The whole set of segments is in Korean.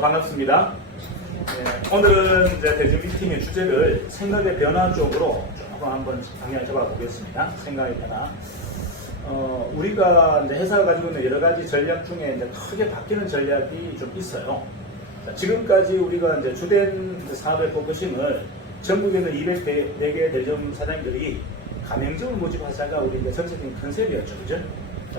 반갑습니다. 오늘은 이제 대중 미팅의 주제를 생각의 변화 쪽으로 조금 한번 방향을 잡아 보겠습니다. 생각의 변화. 우리가 이제 회사가 가지고 있는 여러 가지 전략 중에 이제 크게 바뀌는 전략이 좀 있어요. 자, 지금까지 우리가 이제 주된 사업의 포커싱을 전국에 있는 204개 대점 사장님들이 가맹점을 모집하자가 우리 이제 전체적인 컨셉이었죠. 그죠?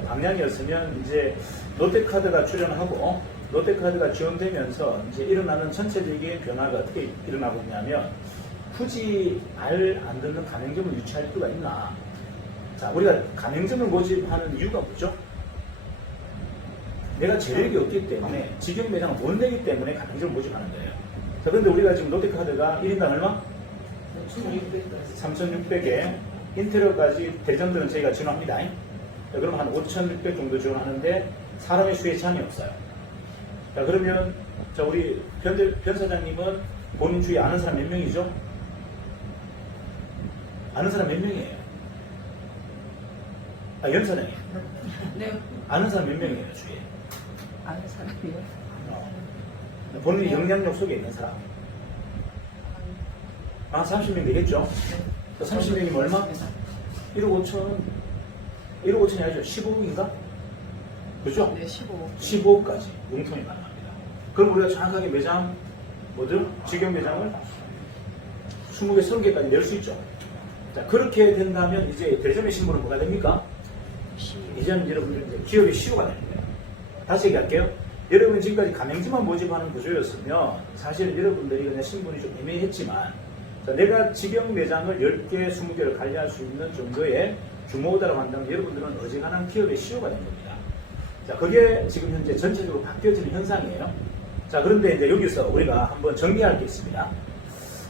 방향이었으면 이제 롯데카드가 출연하고 롯데카드가 지원되면서 이제 일어나는 전체적인 변화가 어떻게 일어나고 있냐면 굳이 말 안 듣는 가맹점을 유치할 필요가 있나? 자, 우리가 가맹점을 모집하는 이유가 뭐죠? 내가 재력이 없기 때문에 직영 매장을 못 내기 때문에 가맹점을 모집하는 거예요. 자, 그런데 우리가 지금 롯데카드가 1인당 얼마? 3,600개. 인테리어까지 대점들은 저희가 지원합니다. 자, 그럼 한 5,600 정도 지원하는데 사람의 수에 제한이 없어요. 자, 그러면 자, 우리 변 사장님은 본인 주위에 아는 사람 몇 명이죠? 아는 사람 몇 명이에요? 연 사장님. 네. 아는 사람 몇 명이에요, 주위에? 아는 사람이요? 본인이 영향력 속에 있는 사람. 30명 되겠죠? 30명이면 얼마? 1억 5천. 1억 5천이 아니죠? 15억인가? 그죠? 네, 15억. 15억까지 융통이 가능합니다. 그럼 우리가 정확하게 매장, 뭐죠? 직영 매장을 20개, 30개까지 낼 수 있죠. 자, 그렇게 된다면 이제 대점의 신분은 뭐가 됩니까? 이제는 여러분들 이제 기업의 CEO가 되는 거예요. 다시 얘기할게요. 여러분이 지금까지 가맹점만 모집하는 구조였으면 사실 여러분들이 그냥 신분이 좀 애매했지만 자, 내가 직영 매장을 10개, 20개를 관리할 수 있는 정도의 규모다라고 한다면 여러분들은 어지간한 기업의 CEO가 된 겁니다. 자, 그게 지금 현재 전체적으로 바뀌어지는 현상이에요. 자, 그런데 이제 여기서 우리가 한번 정리할 게 있습니다.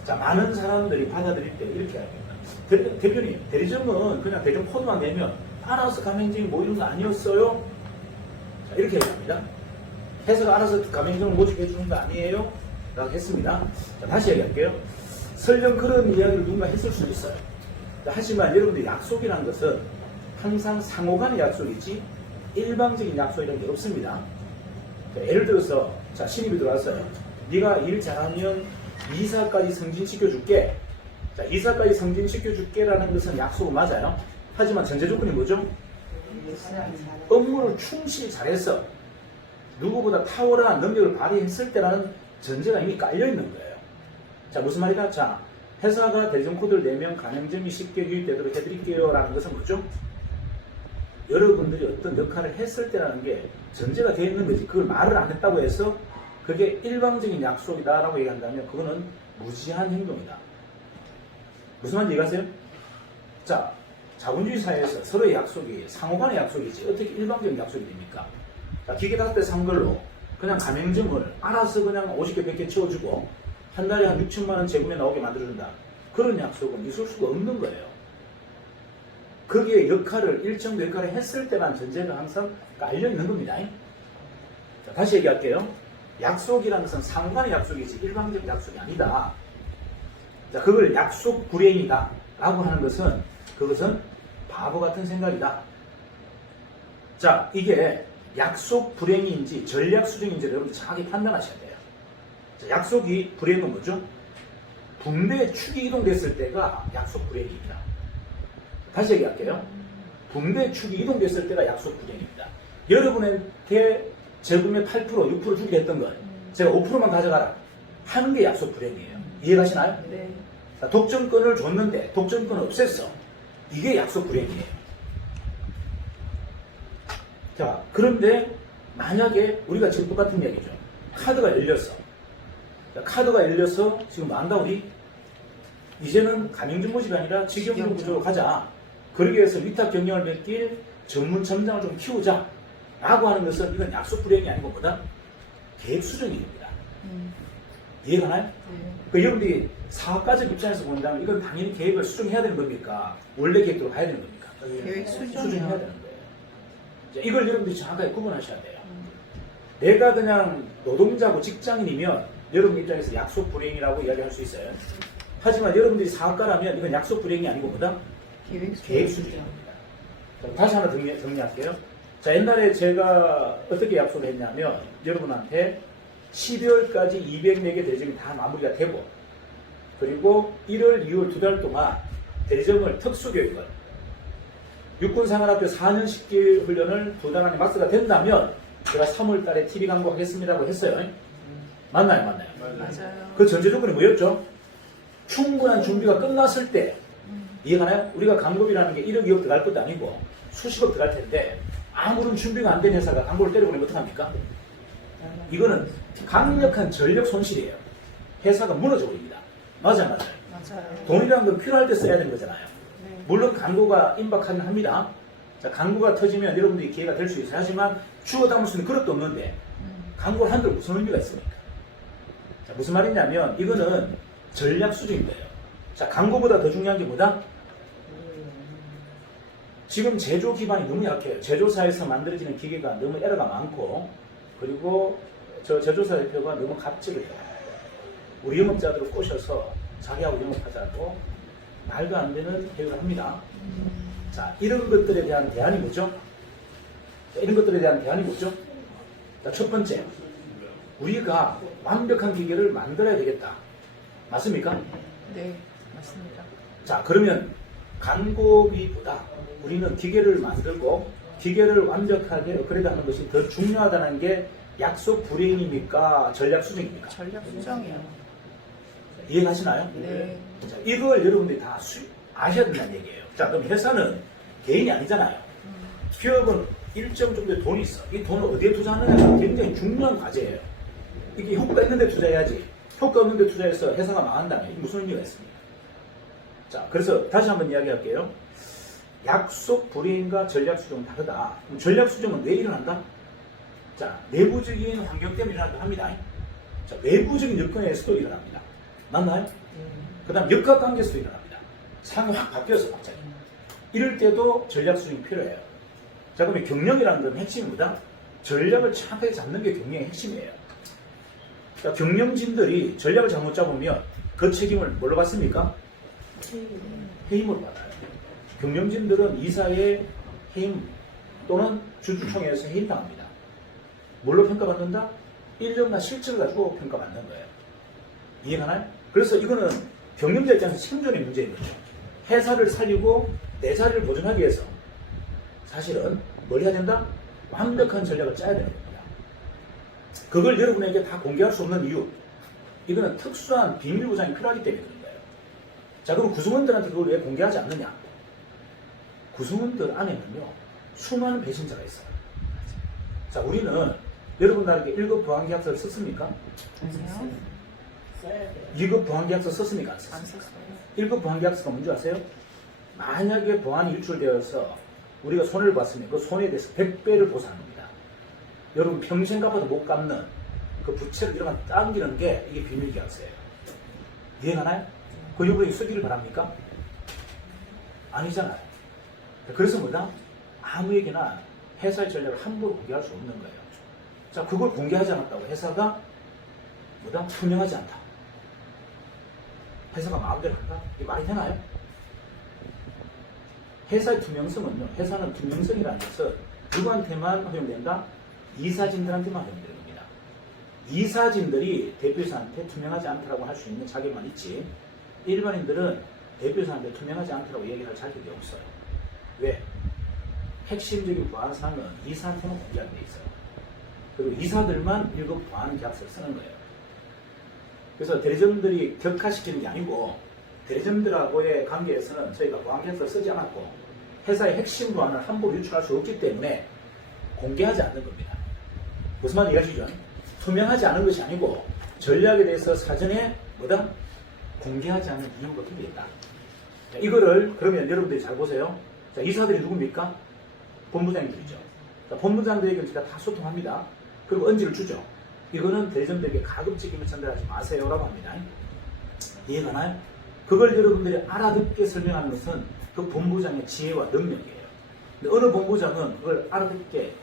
자, 많은 사람들이 받아들일 때 이렇게 합니다. 대표님, 대리점은 그냥 대리점 코드만 내면 알아서 가맹점이 모이는 거 아니었어요? 자, 이렇게 얘기합니다. 회사가 알아서 가맹점을 모집해 주는 거 아니에요? 라고 했습니다. 자, 다시 얘기할게요. 설령 그런 이야기를 누군가 했을 수도 있어요. 자, 하지만 여러분들 약속이라는 것은 항상 상호간의 약속이지 일방적인 약속이라는 게 없습니다. 자, 예를 들어서 자, 신입이 들어왔어요. 네가 일 잘하면 이사까지 승진시켜줄게. 자, 이사까지 승진시켜줄게 라는 것은 약속은 맞아요. 하지만 전제 조건이 뭐죠? 업무를 충실히 잘해서 누구보다 탁월한 능력을 발휘했을 때라는 전제가 이미 깔려있는 거예요. 자, 무슨 말이다? 자, 회사가 대점 코드를 내면 가맹점이 쉽게 유입되도록 해드릴게요 라는 것은 뭐죠? 여러분들이 어떤 역할을 했을 때라는 게 전제가 되어 있는 거지. 그걸 말을 안 했다고 해서 그게 일방적인 약속이다 라고 얘기한다면 그거는 무지한 행동이다. 무슨 말인지 이해가세요? 자, 자본주의 사회에서 서로의 약속이 상호간의 약속이지 어떻게 일방적인 약속이 됩니까? 자, 기계 닦을 때 산 걸로 그냥 가맹점을 알아서 그냥 50개, 100개 채워주고 한 달에 한 6천만 원 재분에 나오게 만들어준다. 그런 약속은 있을 수가 없는 거예요. 거기에 역할을, 일정 역할을 했을 때란 전제가 항상 깔려있는 겁니다. 자, 다시 얘기할게요. 약속이라는 것은 상호간의 약속이지 일방적인 약속이 아니다. 자, 그걸 약속 불행이다 라고 하는 것은 그것은 바보 같은 생각이다. 자, 이게 약속 불행인지 전략 수정인지를 여러분들 정확히 판단하셔야 돼요. 자, 약속이 불행은 뭐죠? 분배의 축이 이동됐을 때가 약속 불행입니다. 다시 얘기할게요. 분배의 축이 이동됐을 때가 약속 불행입니다. 여러분한테 제금의 8%, 6% 주기로 했던 건 제가 5%만 가져가라 하는 게 약속 불행이에요. 이해가시나요? 네. 자, 독점권을 줬는데 독점권을 없앴어. 이게 약속 불행이에요. 자, 그런데 만약에 우리가 지금 똑같은 얘기죠. 카드가 열렸어. 자, 카드가 열려서 지금 뭐 한다 우리? 이제는 가맹점 모집이 아니라 직영 구조로 가자. 그러기 위해서 위탁 경영을 맡길 전문 점장을 좀 키우자. 라고 하는 것은 이건 약속 불행이 아니고 뭐다? 계획 수정입니다. 이해가나요? 네. 그 여러분들이 사업가적 입장에서 본다면 이건 당연히 계획을 수정해야 되는 겁니까? 원래 계획대로 가야 되는 겁니까? 계획 수정이요. 수정해야 되는 거예요. 자, 이걸 여러분들이 정확하게 구분하셔야 돼요. 내가 그냥 노동자고 직장인이면 여러분 입장에서 약속 불행이라고 이야기할 수 있어요. 하지만 여러분들이 사업가라면 이건 약속 불행이 아니고 뭐다? 계획 수정입니다. 다시 하나 정리할게요. 자, 옛날에 제가 어떻게 약속을 했냐면 여러분한테 12월까지 204개 대점이 다 마무리가 되고, 그리고 1월, 2월 두 달 동안 대점을 특수교육을 육군사관학교 4년 10개월 훈련을 두 달 안에 마스가 된다면 제가 3월 달에 TV 광고 하겠습니다고 했어요. 맞나요? 맞아요. 그 전제 조건이 뭐였죠? 충분한 준비가 끝났을 때, 이해가나요? 우리가 광고비라는 게 1억, 2억 들어갈 것도 아니고 수십억 들어갈 텐데 아무런 준비가 안 된 회사가 광고를 때려보내면 어떡합니까? 이거는 강력한 전력 손실이에요. 회사가 무너져 버립니다. 맞아요. 맞아요. 돈이라는 건 필요할 때 써야 되는 거잖아요. 네. 물론 광고가 임박하긴 합니다. 자, 광고가 터지면 여러분들이 기회가 될 수 있어요. 하지만 주워 담을 수 있는 그릇도 없는데 광고를 한들 무슨 의미가 있습니까? 자, 무슨 말이냐면 이거는 전략 수준인 거예요. 자, 광고보다 더 중요한 게 뭐다? 지금 제조 기반이 너무 약해요. 제조사에서 만들어지는 기계가 너무 에러가 많고, 그리고 저 제조사 대표가 너무 갑질을 해요. 우리 영업자들을 꼬셔서 자기하고 영업하자고 말도 안 되는 회의를 합니다. 자, 이런 것들에 대한 대안이 뭐죠? 자, 이런 것들에 대한 대안이 뭐죠? 자, 첫 번째, 우리가 완벽한 기계를 만들어야 되겠다. 맞습니까? 네, 맞습니다. 자, 그러면 광고비보다 우리는 기계를 만들고 기계를 완벽하게 업그레이드하는 것이 더 중요하다는 게 약속 불이행입니까? 전략 수정입니까? 전략 수정이요. 이해하시나요? 네. 자, 이걸 여러분들이 다 아셔야 된다는 얘기예요. 자, 그럼 회사는 개인이 아니잖아요. 기업은 일정 정도의 돈이 있어. 이 돈을 어디에 투자하느냐가 굉장히 중요한 과제예요. 이게 효과 있는 데 투자해야지. 효과 없는 데 투자해서 회사가 망한다면 이게 무슨 의미가 있습니까? 자, 그래서 다시 한번 이야기할게요. 약속 불이행과 전략 수정은 다르다. 그럼 전략 수정은 왜 일어난다? 자, 내부적인 환경 때문에 일어난다 합니다. 자, 외부적인 여건에서도 일어납니다. 맞나요? 그 다음 역학관계에서도 일어납니다. 상황이 확 바뀌어서 갑자기. 이럴 때도 전략 수정이 필요해요. 자, 그러면 경영이라는 건 핵심이 뭐다? 전략을 정확하게 잡는 게 경영의 핵심이에요. 자, 경영진들이 전략을 잘못 잡으면 그 책임을 뭘로 받습니까? 해임으로 받아요. 경영진들은 이사의 해임 또는 주주총회에서 해임당합니다. 뭘로 평가받는다? 인력과 실적을 가지고 평가받는 거예요. 이해가나요? 그래서 이거는 경영자 입장에서 생존의 문제인 거죠. 회사를 살리고 내 자리를 보존하기 위해서 사실은 뭘 해야 된다? 완벽한 전략을 짜야 되는 겁니다. 그걸 여러분에게 다 공개할 수 없는 이유, 이거는 특수한 비밀 보장이 필요하기 때문에 그런 거예요. 자, 그럼 구성원들한테 그걸 왜 공개하지 않느냐? 구성원들 안에는요, 수많은 배신자가 있어요. 자, 우리는 여러분들에게 1급 보안계약서를 썼습니까? 아니요. 2급 보안계약서 썼습니까? 안 안 썼습니까? 썼어요. 1급 보안계약서가 뭔지 아세요? 만약에 보안이 유출되어서 우리가 손해를 봤으면 그 손해에 대해서 100배를 보상합니다. 여러분 평생 갚아도 못 갚는 그 부채를 이렇게 당기는 게 이게 비밀계약서예요. 이해가나요? 그 이후에 쓰기를 바랍니까? 아니잖아요. 그래서 뭐다? 아무에게나 회사의 전략을 함부로 공개할 수 없는 거예요. 자, 그걸 공개하지 않았다고 회사가 뭐다? 투명하지 않다. 회사가 마음대로 한다? 이게 말이 되나요? 회사의 투명성은요, 회사는 투명성이라는 것은 누구한테만 허용된다? 이사진들한테만 허용되는 겁니다. 이사진들이 대표이사한테 투명하지 않다고 할 수 있는 자격만 있지, 일반인들은 대표이사한테 투명하지 않다고 얘기할 자격이 없어요. 왜? 핵심적인 보안사항은 이사한테만 공개하게 돼 있어요. 그리고 이사들만 1급 보안 계약서를 쓰는 거예요. 그래서 대리점들이 격화시키는 게 아니고, 대리점들하고의 관계에서는 저희가 보안 계약서를 쓰지 않았고, 회사의 핵심 보안을 함부로 유출할 수 없기 때문에 공개하지 않는 겁니다. 무슨 말인지 이해하시죠? 투명하지 않은 것이 아니고, 전략에 대해서 사전에 뭐다? 공개하지 않는 이유가 어떻게 있다. 자, 이거를 그러면 여러분들이 잘 보세요. 자, 이사들이 누굽니까? 본부장님들이죠. 자, 본부장들에게 제가 다 소통합니다. 그리고 언지를 주죠. 이거는 대리점들에게 가급적이면 전달하지 마세요라고 합니다. 이해가나요? 그걸 여러분들이 알아듣게 설명하는 것은 그 본부장의 지혜와 능력이에요. 근데 어느 본부장은 그걸 알아듣게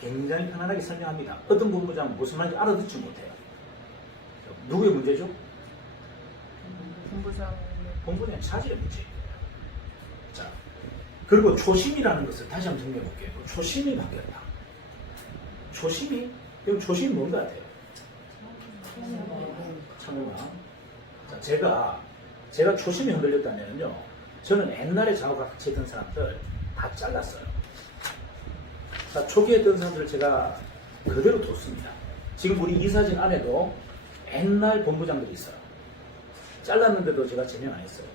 굉장히 편안하게 설명합니다. 어떤 본부장은 무슨 말인지 알아듣지 못해요. 누구의 문제죠? 본부장의 차질의 문제예요. 자, 그리고 초심이라는 것을 다시 한번 정리해 볼게요. 초심이 바뀌었다. 초심이? 그럼 초심이 뭔가 같아요? 참고만. 자, 제가 초심이 흔들렸다면요. 저는 옛날에 저하고 같이 했던 사람들 다 잘랐어요. 자, 초기에 했던 사람들을 제가 그대로 뒀습니다. 지금 우리 이사진 안에도 옛날 본부장들이 있어요. 잘랐는데도 제가 제명 안 했어요.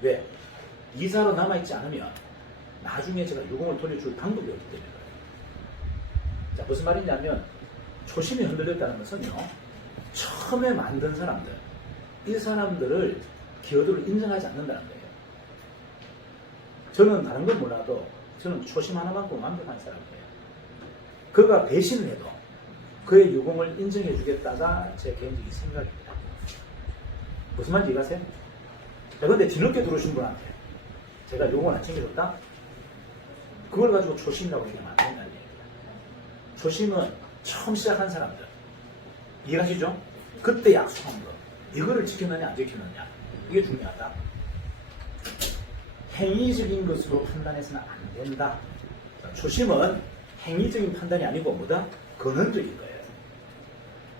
왜? 이사로 남아있지 않으면 나중에 제가 유공을 돌려줄 방법이 없기 때문에 그래요. 자, 무슨 말이냐면 초심이 흔들렸다는 것은요. 처음에 만든 사람들, 이 사람들을 기여도를 인정하지 않는다는 거예요. 저는 다른 건 몰라도 저는 초심 하나만큼 완벽한 사람이에요. 그가 배신을 해도 그의 유공을 인정해 주겠다가 제 개인적인 생각입니다. 무슨 말인지 이해가세요? 자, 근데 뒤늦게 들어오신 분한테 제가 유공을 안 챙겨줬다? 그걸 가지고 초심이라고 얘기하면 안 된다는 얘기입니다. 초심은 처음 시작한 사람들. 이해가시죠? 그때 약속한 거. 이거를 지켰느냐 안 지켰느냐. 이게 중요하다. 행위적인 것으로 판단해서는 안 된다. 초심은 행위적인 판단이 아니고 뭐다? 근원적인 거예요.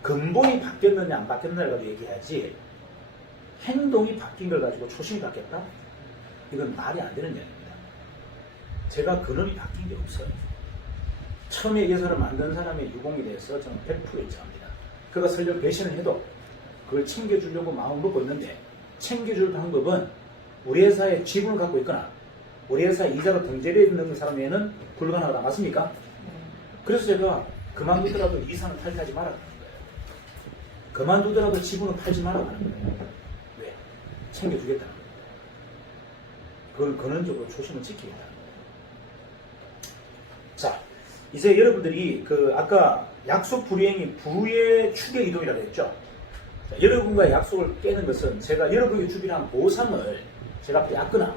근본이 바뀌었느냐 안 바뀌었느냐를 가지고 얘기해야지 행동이 바뀐 걸 가지고 초심이 바뀌었다? 이건 말이 안 되는 얘기입니다. 제가 근원이 바뀐 게 없어요. 처음에 예사를 만든 사람의 유공에 대해서 저는 100% 인정합니다. 그가 설령 배신을 해도 그걸 챙겨주려고 마음을 먹고 있는데 챙겨줄 방법은 우리 회사에 지분을 갖고 있거나 우리 회사에 이자로 등재되어 있는 사람에는 불가능하다. 맞습니까? 그래서 제가 그만두더라도 이사는 탈퇴하지 말라는 거예요. 그만두더라도 지분을 팔지 말라는 거예요. 왜? 챙겨주겠다는 거예요. 그걸 근원적으로 초심을 지키겠다는 거예요. 자, 이제 여러분들이 아까 약속 불이행이 부의 축의 이동이라고 했죠. 자, 여러분과의 약속을 깨는 것은 제가 여러분에게 주기로 한 보상을 제가 빼앗거나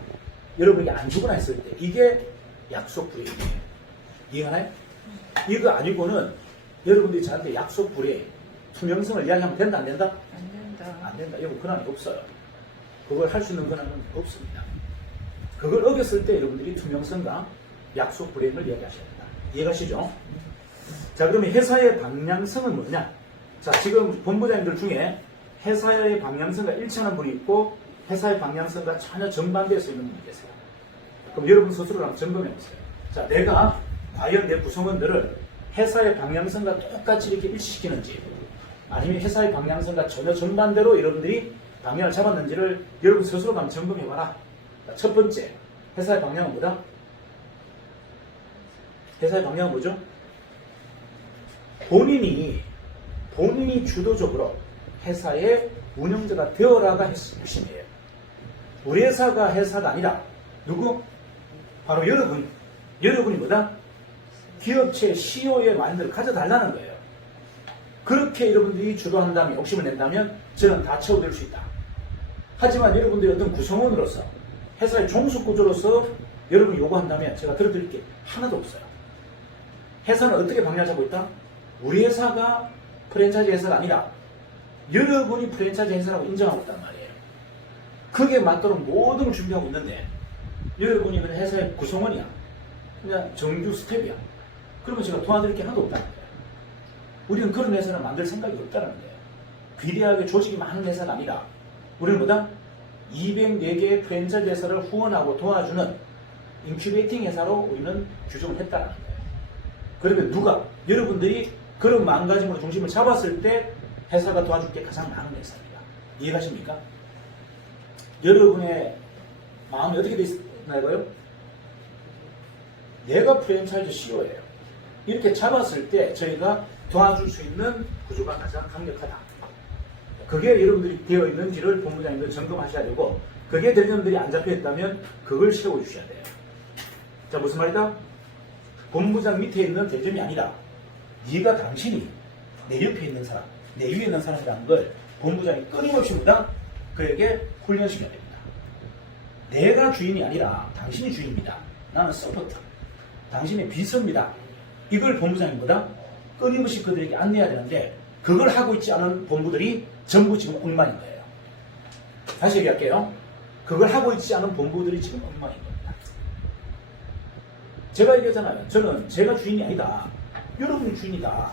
여러분에게 안 주거나 했을 때 이게 약속 불이행이에요. 이해하나요? 이거 아니고는 여러분들이 저한테 약속 불이행, 투명성을 이야기하면 된다 안 된다? 안 된다. 안 된다. 이거 권한이 없어요. 그걸 할 수 있는 권한은 없습니다. 그걸 어겼을 때 여러분들이 투명성과 약속 불이행을 이야기하셔야 된다. 이해가시죠? 자, 그러면 회사의 방향성은 뭐냐? 자, 지금 본부장님들 중에 회사의 방향성과 일치하는 분이 있고 회사의 방향성과 전혀 정반대에 서 있는 분이 계세요. 그럼 여러분 스스로 한번 점검해 보세요. 자, 내가 과연 내 구성원들을 회사의 방향성과 똑같이 이렇게 일치시키는지 아니면 회사의 방향성과 전혀 정반대로 여러분들이 방향을 잡았는지를 여러분 스스로 한번 점검해 봐라. 첫 번째, 회사의 방향은 뭐다? 회사의 방향은 뭐죠? 본인이 주도적으로 회사의 운영자가 되어라가 핵심이에요. 우리 회사가 회사가 아니라 누구? 바로 여러분이 뭐다? 기업체 CEO의 마인드를 가져달라는 거예요. 그렇게 여러분들이 주도한다면, 욕심을 낸다면 저는 다 채워드릴 수 있다. 하지만 여러분들이 어떤 구성원으로서 회사의 종속구조로서 여러분이 요구한다면 제가 들어드릴 게 하나도 없어요. 회사는 어떻게 방향을 잡고 있다? 우리 회사가 프랜차이즈 회사가 아니라 여러분이 프랜차이즈 회사라고 인정하고 있단 말이에요. 그게 맞도록 모든 걸 준비하고 있는데 여러분이 그냥 회사의 구성원이야. 그냥 정규 스텝이야. 그러면 제가 도와드릴 게 하나도 없다는 거예요. 우리는 그런 회사를 만들 생각이 없다는 거예요. 비대하게 조직이 많은 회사가 아니라 우리는 뭐다? 204개의 프랜차이즈 회사를 후원하고 도와주는 인큐베이팅 회사로 우리는 규정을 했다는 거예요. 그러면 누가? 여러분들이 그런 마음가짐으로 중심을 잡았을 때 회사가 도와줄 게 가장 많은 회사입니다. 이해가십니까? 여러분의 마음이 어떻게 되어 있나요? 내가 프랜차이즈 CEO예요. 이렇게 잡았을 때 저희가 도와줄 수 있는 구조가 가장 강력하다. 그게 여러분들이 되어 있는지를 본부장님들 점검하셔야 되고 그게 대전들이 안 잡혀 있다면 그걸 세워주셔야 돼요. 자, 무슨 말이다? 본부장 밑에 있는 대점이 아니라 네가 당신이 내 옆에 있는 사람, 내 위에 있는 사람이라는 걸 본부장이 끊임없이 보다 그에게 훈련시켜야 됩니다. 내가 주인이 아니라 당신이 주인입니다. 나는 서포터, 당신의 비서입니다. 이걸 본부장님보다 끊임없이 그들에게 안내해야 되는데 그걸 하고 있지 않은 본부들이 전부 지금 엉망인 거예요. 다시 얘기할게요. 그걸 하고 있지 않은 본부들이 지금 엉망인 겁니다. 제가 얘기했잖아요. 저는 제가 주인이 아니다. 여러분이 주인이다.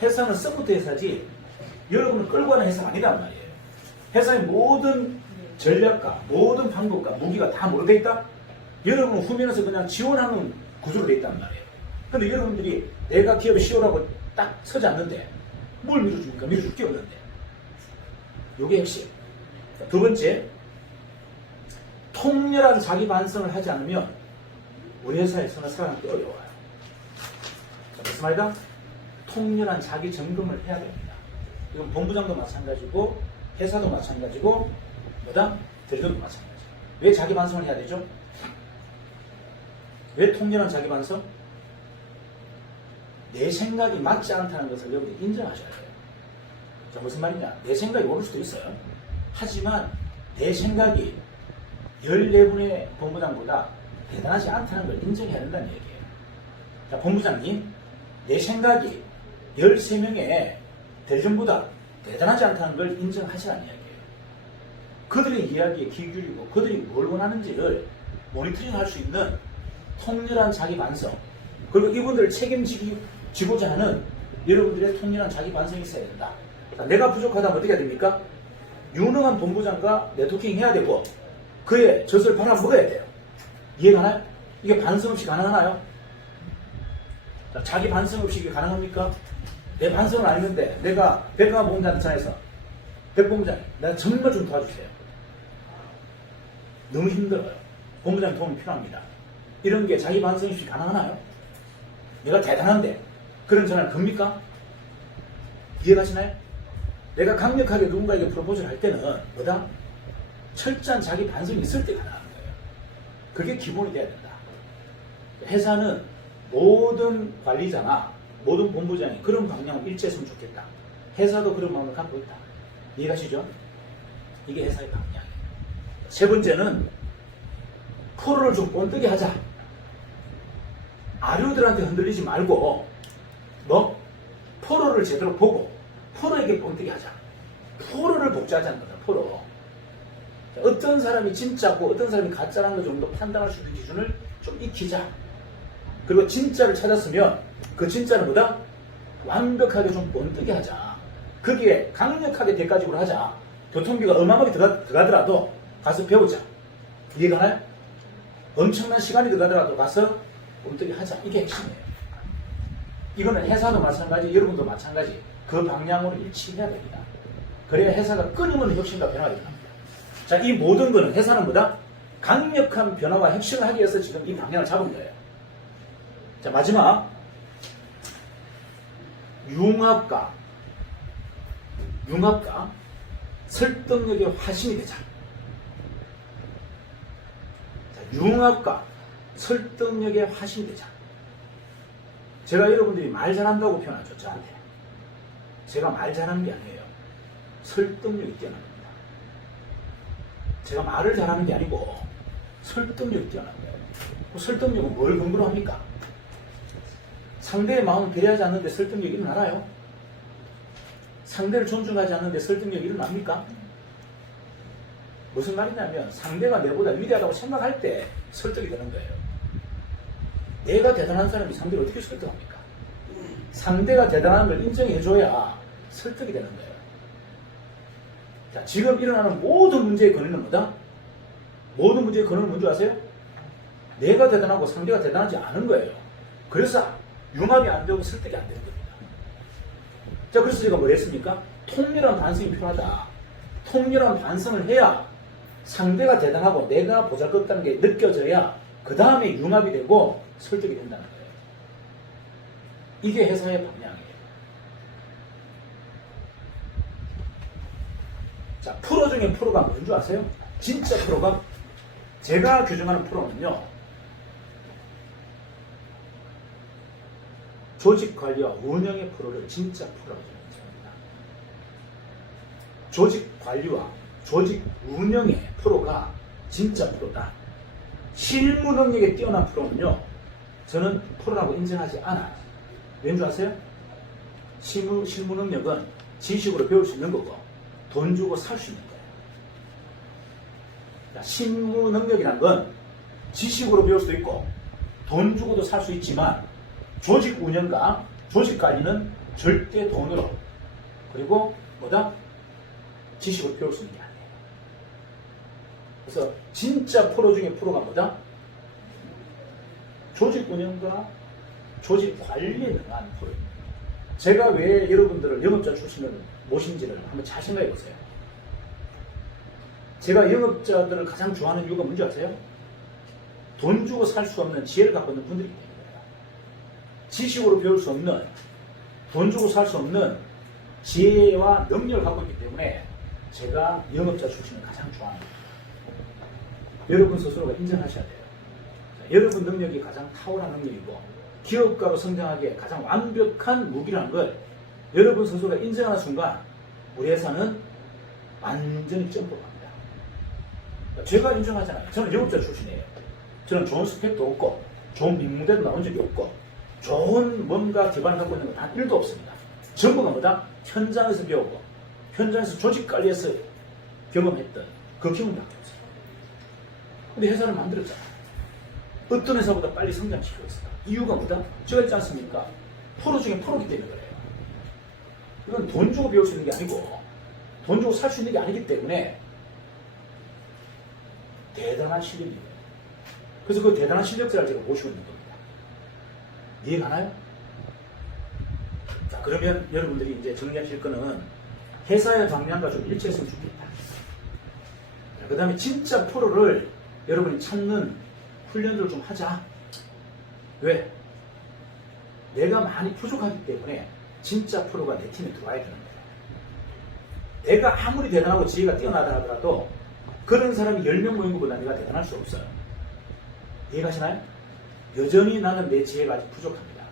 회사는 서포트 회사지 여러분을 끌고 가는 회사가 아니란 말이에요. 회사의 모든 전략과 모든 방법과 무기가 다 뭐로 돼 있다? 여러분 후면에서 그냥 지원하는 구조로 돼 있단 말이에요. 근데 여러분들이 내가 기업의 CEO라고 딱 서지 않는데 뭘 밀어줍니까? 밀어줄 게 없는데. 요게 핵심. 두 번째, 통렬한 자기 반성을 하지 않으면 우리 회사에서는 살아남기 어려워요. 자, 무슨 말이다? 통렬한 자기 점검을 해야 됩니다. 이건 본부장도 마찬가지고 회사도 마찬가지고 뭐다? 대리점도 마찬가지. 왜 자기 반성을 해야 되죠? 왜 통렬한 자기 반성? 내 생각이 맞지 않다는 것을 여러분이 인정하셔야 돼요. 자, 무슨 말이냐? 내 생각이 옳을 수도 있어요. 하지만 내 생각이 14분의 본부장보다 대단하지 않다는 걸 인정해야 된다는 얘기예요. 자, 본부장님, 내 생각이 13명의 대리점보다 대단하지 않다는 걸 인정하시라는 이야기예요. 그들의 이야기에 귀 기울이고 그들이 뭘 원하는지를 모니터링 할 수 있는 통렬한 자기 반성, 그리고 이분들을 책임지고자 하는 여러분들의 통렬한 자기 반성이 있어야 된다. 자, 내가 부족하다면 어떻게 해야 됩니까? 유능한 본부장과 네트워킹 해야 되고 그의 젖을 팔아먹어야 돼요. 이해가 가나요? 이게 반성 없이 가능하나요? 자, 자기 반성 없이 이게 가능합니까? 내 반성은 아니는데 내가 백강 본부장 차에서 백 본부장, 내가 정말 좀 도와주세요. 너무 힘들어요. 본부장 도움이 필요합니다. 이런 게 자기 반성 없이 가능하나요? 내가 대단한데 그런 전화를 겁니까? 이해가시나요? 내가 강력하게 누군가에게 프로포즈를 할 때는 뭐다? 철저한 자기 반성이 있을 때 가능한 거예요. 그게 기본이 돼야 된다. 회사는 모든 관리자나 모든 본부장이 그런 방향을 일치했으면 좋겠다. 회사도 그런 마음을 갖고 있다. 이해가시죠? 이게 회사의 방향이에요. 세 번째는 프로를 좀 꼰뜨게 하자. 아류들한테 흔들리지 말고 뭐? 프로를 제대로 보고 프로에게 꼰뜨게 하자. 프로를 복제하자는 거다. 프로. 어떤 사람이 진짜고 어떤 사람이 가짜라는 것 정도 판단할 수 있는 기준을 좀 익히자. 그리고 진짜를 찾았으면 그 진짜는 뭐다? 완벽하게 좀 꼰뜨게 하자. 거기에 강력하게 대가지고를 하자. 교통비가 어마어마하게 들어가더라도 가서 배우자. 이해가 가나요? 엄청난 시간이 들어가더라도 가서 꼰뜨게 하자. 이게 핵심이에요. 이거는 회사도 마찬가지, 여러분도 마찬가지. 그 방향으로 일치해야 됩니다. 그래야 회사가 끊임없는 혁신과 변화가 일어납니다. 자, 이 모든 거는 회사는 뭐다? 강력한 변화와 혁신을 하기 위해서 지금 이 방향을 잡은 거예요. 자, 마지막. 융합과 설득력의 화신이 되자. 자, 융합과 설득력의 화신이 되자. 제가 여러분들이 말 잘한다고 표현하죠, 저한테. 제가 말 잘하는 게 아니에요. 설득력이 뛰어난 겁니다. 제가 말을 잘하는 게 아니고 설득력이 뛰어난 거예요. 그 설득력은 뭘 근거로 합니까? 상대의 마음을 배려하지 않는데 설득력이 일어나나요? 상대를 존중하지 않는데 설득력이 일어납니까? 무슨 말이냐면 상대가 내보다 위대하다고 생각할 때 설득이 되는 거예요. 내가 대단한 사람이 상대를 어떻게 설득합니까? 상대가 대단한 걸 인정해줘야 설득이 되는 거예요. 자, 지금 일어나는 모든 문제의 근원은 뭐다? 모든 문제의 근원은 뭔지 아세요? 내가 대단하고 상대가 대단하지 않은 거예요. 그래서 융합이 안 되고 설득이 안 되는 겁니다. 자, 그래서 제가 뭘 했습니까? 통렬한 반성이 필요하다. 통렬한 반성을 해야 상대가 대단하고 내가 보잘것없다는 게 느껴져야 그 다음에 융합이 되고 설득이 된다는 거예요. 이게 회사의 방향이에요. 자, 프로 중에 프로가 뭔지 아세요? 진짜 프로가? 제가 규정하는 프로는요, 조직 관리와 운영의 프로를 진짜 프로라고 생각합니다. 조직 관리와 조직 운영의 프로가 진짜 프로다. 실무 능력에 뛰어난 프로는요, 저는 프로라고 인정하지 않아요. 왠지 아세요? 실무 능력은 지식으로 배울 수 있는 거고 돈 주고 살 수 있는 거예요. 자, 실무 능력이란 건 지식으로 배울 수도 있고 돈 주고도 살 수 있지만 조직 운영과 조직 관리는 절대 돈으로 그리고 뭐다? 지식을 배울 수 있는 게 아니에요. 그래서 진짜 프로 중에 프로가 뭐다? 조직 운영과 조직 관리에 능한 프로입니다. 제가 왜 여러분들을 영업자 출신을 모신지를 한번 잘 생각해 보세요. 제가 영업자들을 가장 좋아하는 이유가 뭔지 아세요? 돈 주고 살 수 없는 지혜를 갖고 있는 분들이기 때문이에요. 지식으로 배울 수 없는, 돈 주고 살 수 없는 지혜와 능력을 갖고 있기 때문에 제가 영업자 출신을 가장 좋아합니다. 여러분 스스로가 인정하셔야 돼요. 여러분 능력이 가장 탁월한 능력이고 기업가로 성장하기에 가장 완벽한 무기라는 걸 여러분 스스로가 인정하는 순간 우리 회사는 완전히 점프를 합니다. 제가 인정하잖아요. 저는 영업자 출신이에요. 저는 좋은 스펙도 없고 좋은 민무대도 나온 적이 없고 좋은 뭔가 기반을 갖고 있는 건 단 1도 없습니다. 전부가 뭐다? 현장에서 배우고 현장에서 조직관리에서 경험했던 그 경험밖에 없어요. 근데 회사를 만들었잖아요. 어떤 회사보다 빨리 성장시키고 있어요. 이유가 뭐다? 제가 있지 않습니까? 프로 중에 프로기 때문에 그래요. 이건 돈 주고 배울 수 있는 게 아니고 돈 주고 살 수 있는 게 아니기 때문에 대단한 실력이에요. 그래서 그 대단한 실력자를 제가 모시고 있는 겁니다. 이해가나요? 자, 그러면 여러분들이 이제 정리하실 거는 회사의 방향과 좀 일치했으면 좋겠다. 그 다음에 진짜 프로를 여러분이 찾는 훈련들을 좀 하자. 왜? 내가 많이 부족하기 때문에 진짜 프로가 내 팀에 들어와야 되는 거예요. 내가 아무리 대단하고 지혜가 뛰어나다 하더라도 그런 사람이 10명 모인 것보다 내가 대단할 수 없어요. 이해가시나요? 여전히 나는 내 지혜가 아직 부족합니다.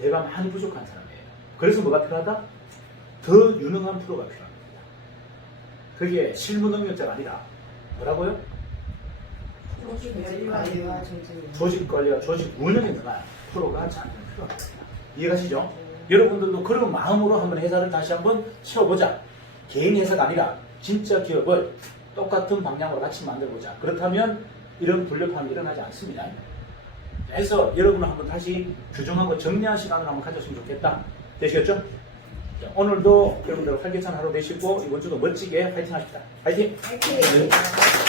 내가 많이 부족한 사람이에요. 그래서 뭐가 필요하다? 더 유능한 프로가 필요합니다. 그게 실무 능력자가 아니라 뭐라고요? 조직 관리와 조직 운영에 능한 프로가 참 필요합니다. 이해가시죠? 여러분들도 그런 마음으로 한번 회사를 다시 한번 채워보자. 개인 회사가 아니라 진짜 기업을 똑같은 방향으로 같이 만들어보자. 그렇다면 이런 불협화음이 일어나지 않습니다. 그래서 여러분은 한번 다시 규정하고 정리한 시간을 한번 가졌으면 좋겠다. 되시겠죠? 자, 오늘도 여러분들 활기찬 하루 되시고 이번 주도 멋지게 파이팅 하십시다. 파이팅! 화이팅!